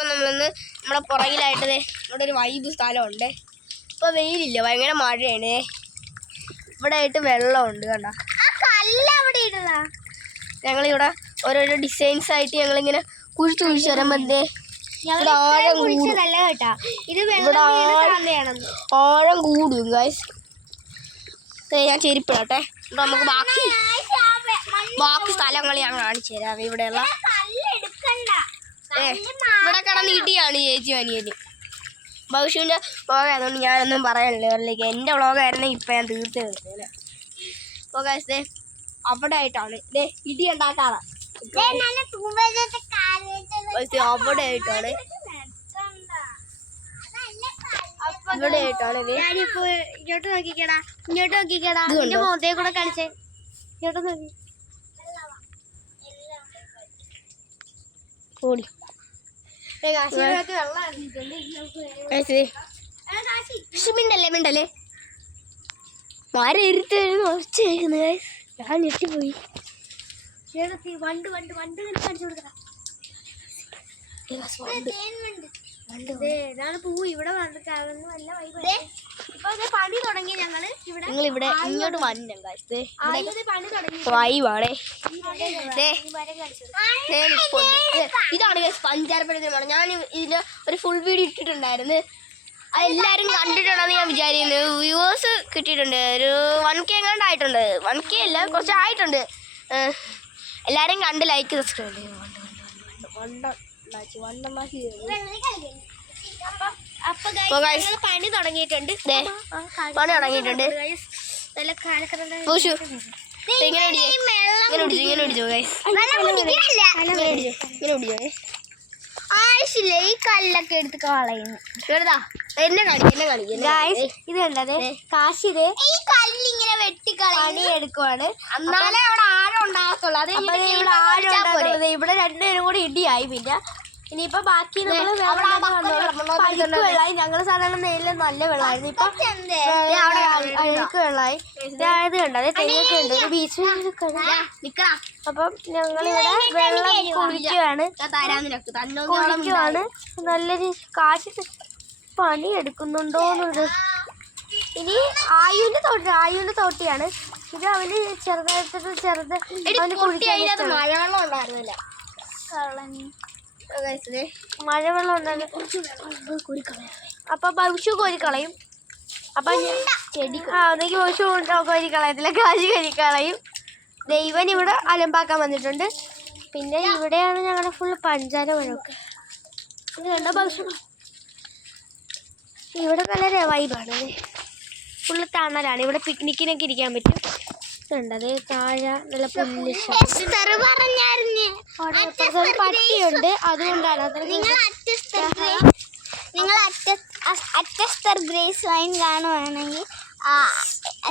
അപ്പം നമ്മളിന്ന് നമ്മുടെ പുറകിലായിട്ട് ഇവിടെ ഒരു വൈബ് സ്ഥലമുണ്ട്. ഇപ്പോൾ വെയിലില്ല, ഭയങ്കര മഴയാണ്. ഇവിടെ ആയിട്ട് വെള്ളമുണ്ട് കണ്ടോ. ഞങ്ങളിവിടെ ഓരോരോ ഡിസൈൻസ് ആയിട്ട് ഞങ്ങളിങ്ങനെ കുഴിച്ച് വരുമ്പോൾ ഇവിടെ ആഴം കൂടും. ആഴം കൂടും ഗൈസ്. ഞാൻ ചെരുപ്പിടട്ടെ, നമുക്ക് ബാക്കി സ്ഥലങ്ങൾ ഞാൻ കാണിച്ചു തരാം. ഇവിടെയുള്ള ഇവിടെ കിടന്ന് ഇടിയാണ് ചേച്ചി അനിയന്. ഭവിഷ്യുവിൻ്റെ വ്ളോഗ് ആയതുകൊണ്ട് ഞാനൊന്നും പറയാനില്ല. അതിലേക്ക് എൻ്റെ വ്ളോഗായിരുന്നു ഇപ്പം ഞാൻ തീർത്ത് തീർത്തേനെ. അപ്പോൾ ഗൈസ് അവിടെ ആയിട്ടാണ് ഇടി ഉണ്ടാക്കാറ്. അവിടെ ആയിട്ടാണ് ഇവിടെ ആയിട്ടാണ് ഇങ്ങോട്ട് നോക്കിക്കടാ, ഇങ്ങോട്ട് നോക്കിക്കടാ, എന്റെ മോന്തേ കൂടെ കളിച്ചേ. ഇങ്ങോട്ട് നോക്കി ഓടി മിണ്ടല്ലേ മാരെടുത്ത് ഉറച്ചേക്കുന്നത്. ഞാൻ ഞെട്ടിപ്പോയി. വണ്ട് വണ്ട് വണ്ട് കാണിച്ചു കൊടുക്കടാ. പൂ ഇവിടെ പണി തുടങ്ങി. ഞങ്ങളിവിടെ ഇങ്ങോട്ട് വന്നെ വൈവാണേ. ഇതാണ് പഞ്ചാരപ്പഴത്തിന്. ഞാൻ ഇതിന്റെ ഒരു ഫുൾ വീഡിയോ ഇട്ടിട്ടുണ്ടായിരുന്നു. അതെല്ലാവരും കണ്ടിട്ടുണ്ടെന്ന് ഞാൻ വിചാരിക്കുന്നു. വ്യൂവേഴ്സ് കിട്ടിയിട്ടുണ്ട്, ഒരു 1K എങ്ങാണ്ട് ആയിട്ടുണ്ട്. 1K അല്ല, കുറച്ച് ആയിട്ടുണ്ട്. എല്ലാവരും കണ്ട് ലൈക്ക് സബ്സ്ക്രൈബ് ചെയ്യും. പണി തുടങ്ങിയിട്ടുണ്ട്. ആവശ്യമില്ല ഈ കല്ലൊക്കെ എടുത്ത് കളയുന്നു. എന്നെ കാണിക്കും. ഇത് കണ്ടത് കാശിത് ഈ കല്ലിങ്ങനെ വെട്ടിക്കളി എടുക്കുവാണ്. എന്നാലേ അവിടെ ആഴം ഉണ്ടാകത്തുള്ളൂ. അത് ഇവിടെ രണ്ടുപേരും കൂടി ഇടിയായി. പിന്നെ ഇനിയിപ്പോ ബാക്കി വെള്ളമായി. ഞങ്ങള് സാധാരണ നെയ്യില് നല്ല വെള്ളമായിരുന്നു. ഇപ്പൊ അഴുക്ക് വെള്ളമായി. ഇത് കണ്ടത് തെങ്ങൊക്കെ ഉണ്ട്, ഒരു ബീച്ച്. അപ്പം ഞങ്ങളിവിടെ വെള്ളം കുളിക്കുവാണ്. നല്ലൊരു കാശ് പണി എടുക്കുന്നുണ്ടോന്നൊരു. ഇനി ആയുവിന്റെ തോട്ടിയാണ് ഇത്. അവന് ചെറുത് അവന് കുളിക്കാൻ മഴവെള്ളം ഉണ്ടായിരുന്നില്ല. മഴവെള്ളം ഉണ്ടായിരുന്നു. അപ്പൊ ഭവിഷ്യ കോരിക്കളയും. അപ്പൊ ഒന്നെങ്കിൽ ഭവിഷ്യ കോരിക്കളയത്തില്ല, കാശി കോരിക്കളയും. ദൈവൻ ഇവിടെ അലമ്പാക്കാൻ വന്നിട്ടുണ്ട്. പിന്നെ ഇവിടെയാണ് ഞങ്ങളുടെ ഫുള്ള് പഞ്ചാര മഴയൊക്കെ. ഇത് കണ്ടോ ഭവിഷ്യ. ഇവിടെ നല്ല വൈബാണ്. ഫുള്ള് തണലാണ്. ഇവിടെ പിക്നിക്കിനൊക്കെ ഇരിക്കാൻ പറ്റും. ണ്ടത് താഴെ നല്ല പുല്ല്. പട്ടിയുണ്ട്, അതുകൊണ്ടാണ്. നിങ്ങൾ അറ്റസ്റ്റർ ഗ്രേസ് വൈൻ കാണുവാണെങ്കിൽ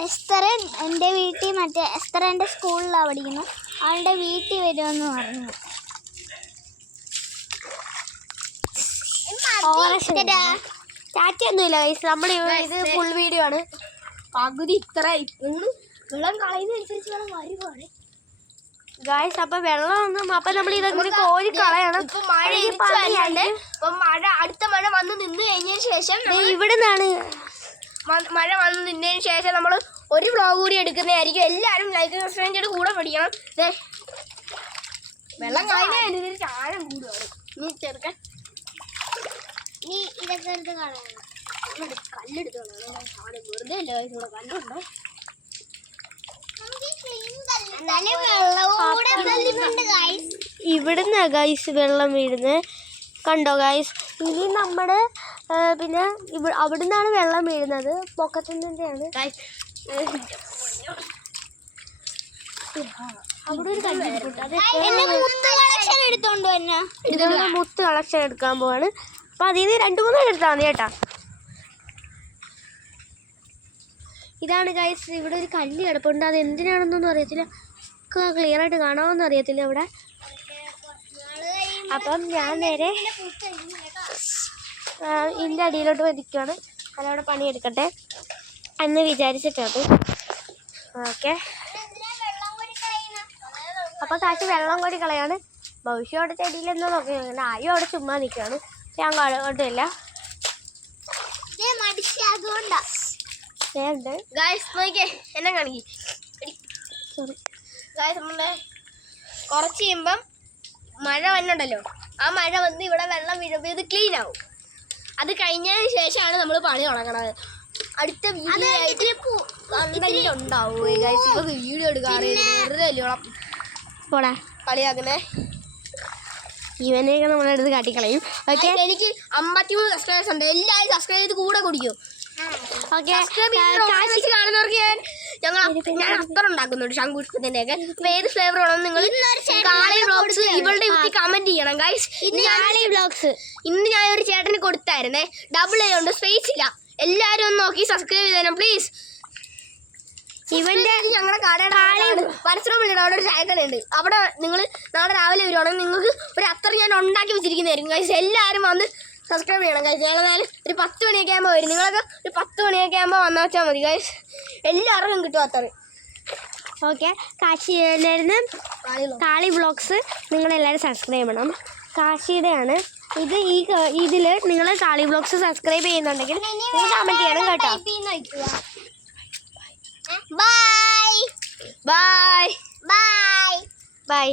എസ്തർ എൻ്റെ വീട്ടിൽ, മറ്റേ എസ്തർ എൻ്റെ സ്കൂളിലാണ് പഠിക്കുന്നു, അവളുടെ വീട്ടിൽ വരുമെന്ന് പറഞ്ഞു. ടാറ്റയൊന്നുമില്ല ഗൈസ്. നമ്മൾ ഇത് ഫുൾ വീഡിയോ ആണ്. പകുതി ഇത്ര വെള്ളം കളയുന്നതനുസരിച്ച് വെള്ളം വരുവാണ് ഗൈസ്. അപ്പൊ വെള്ളമൊന്നും അപ്പൊ നമ്മൾ ഇതൊക്കെ കോരി കളയണം. ഇപ്പൊ മഴ അടുത്ത മഴ വന്ന് നിന്ന് കഴിഞ്ഞതിന് ശേഷം ഇവിടെ നിന്നാണ് മഴ വന്ന് നിന്നതിന് ശേഷം നമ്മൾ ഒരു വ്ളോഗ് കൂടി എടുക്കുന്നതായിരിക്കും. എല്ലാവരും ലൈക്ക് സബ്സ്ക്രൈബ് ചെയ്ത് കൂടെ പഠിക്കണം. വെള്ളം കളയുന്നതനുസരിച്ച് ആഴം കൂടുകയാണ്. നീ ചെറുക്കൻ നീ ഇതൊക്കെ എടുത്ത് കളയണം. കല്ലെടുത്ത് കളയണം. വെറുതെ അല്ല ഇവിടെ കണ്ടുണ്ടോ. ഇവിടുന്ന് ഗൈസ് വെള്ളം വീഴുന്നത് കണ്ടോ ഗൈസ്. ഇനി നമ്മുടെ പിന്നെ അവിടെ നിന്നാണ് വെള്ളം വീഴുന്നത്. പൊക്കത്തിൻ്റെയാണ്. അവിടെ ഒരു മുത്ത് കളക്ഷൻ എടുക്കാൻ പോവാണ്. അപ്പൊ അതിൽ നിന്ന് 2-3 എടുത്താൽ മതി കേട്ടാ. ഇതാണ് ഗൈസ്. ഇവിടെ ഒരു കല്ല് കിടപ്പുണ്ട്. അത് എന്തിനാണെന്നൊന്നും അറിയത്തില്ല. ക്ലിയർ ആയിട്ട് കാണാമെന്ന് അറിയത്തില്ല ഇവിടെ. അപ്പം ഞാൻ നേരെ ഇതിൻ്റെ അടിയിലോട്ട് വധിക്കുകയാണ്. അതവിടെ പണിയെടുക്കട്ടെ എന്ന് വിചാരിച്ചിട്ടാണ്. ഓക്കെ. അപ്പോൾ കാശ് വെള്ളം കോരി കളയാണ്. ഭവിഷ്യം അവിടെ ചെടിയിലെന്തോ നോക്കി നോക്കണ്ട. ആയും അവിടെ ചുമ്മാ നിൽക്കുകയാണ്. ഞാൻ കാണോട്ടില്ല. അതുകൊണ്ടാ ഉണ്ട് ഗായ്സ് നോക്കിയേ എന്നെ കാണിക്ക്. സോറി. ഗായ്സ് നമ്മളെ കുറച്ച് കഴിയുമ്പം മഴ വന്നുണ്ടല്ലോ, ആ മഴ വന്ന് ഇവിടെ വെള്ളം വീഴുമ്പോൾ ഇത് ക്ലീൻ ആവും. അത് കഴിഞ്ഞതിന് ശേഷമാണ് നമ്മൾ പണി തുടങ്ങണത്. അടുത്ത വീഡിയോ ഉണ്ടാവും. ഇപ്പൊ വീഡിയോ എടുക്കാറ് വെറുതെ അല്ലോളം പോടാ കളിയാക്കുന്നേ. ഇവനെയൊക്കെ നമ്മളെടുത്ത് കാട്ടിക്കളയും. ഓക്കെ, എനിക്ക് 53 സബ്സ്ക്രൈബേഴ്സ് ഉണ്ട്. എല്ലാവരും സബ്സ്ക്രൈബ് ചെയ്ത് കൂടെ കുടിക്കും. ഓക്കെ. കാണുന്നവർക്ക് ഞാൻ അത്ര ഉണ്ടാക്കുന്നുണ്ട് ശംഖുഷ്പത്തിന്റെ ഒക്കെ. ഏത് ഫ്ലേവർ ആണോ നിങ്ങൾ കാളി വ്ളോഗ്സ് ഇവളുടെ കുത്തി കമന്റ് ചെയ്യണം ഗൈസ്. ഇന്ന് ഞാൻ ഒരു ചേട്ടന് കൊടുത്തായിരുന്നേ. ഡബിൾ A ഉണ്ട്, സ്പേസ് ഇല്ല. എല്ലാരും ഒന്ന് നോക്കി സബ്സ്ക്രൈബ് ചെയ്തേണം പ്ലീസ്. ഇവന്റെ ഞങ്ങളുടെ കടയുടെ പരസ്പരം അവിടെ ഒരു ചായക്കടയുണ്ട്. അവിടെ നിങ്ങൾ നാളെ രാവിലെ വരുവാണെങ്കിൽ നിങ്ങൾക്ക് ഒരു അത്ര ഞാൻ ഉണ്ടാക്കി വെച്ചിരിക്കുന്നതായിരിക്കും ഗൈസ്. എല്ലാവരും വന്ന് സബ്സ്ക്രൈബ് ചെയ്യണം ഗൈസ്. ഞങ്ങളെന്നാലും ഒരു 10 മണിയൊക്കെ ആകുമ്പോൾ വരും. നിങ്ങളൊക്കെ ഒരു 10 മണിയൊക്കെ ആകുമ്പോൾ വന്നാൽ വെച്ചാൽ മതി ഗൈസ്. എല്ലാവർക്കും കിട്ടും അത്ര. ഓക്കെ, കാശിയിലായിരുന്നു കാളി വ്ളോഗ്സ്. നിങ്ങളെല്ലാവരും സബ്സ്ക്രൈബ് ചെയ്യണം. കാശിയുടെയാണ് ഇത്. ഇതിൽ നിങ്ങൾ കാളി വ്ളോഗ്സ് സബ്സ്ക്രൈബ് ചെയ്യുന്നുണ്ടെങ്കിൽ കമൻറ്റ് ചെയ്യണം കേട്ടോ. Bye bye bye bye.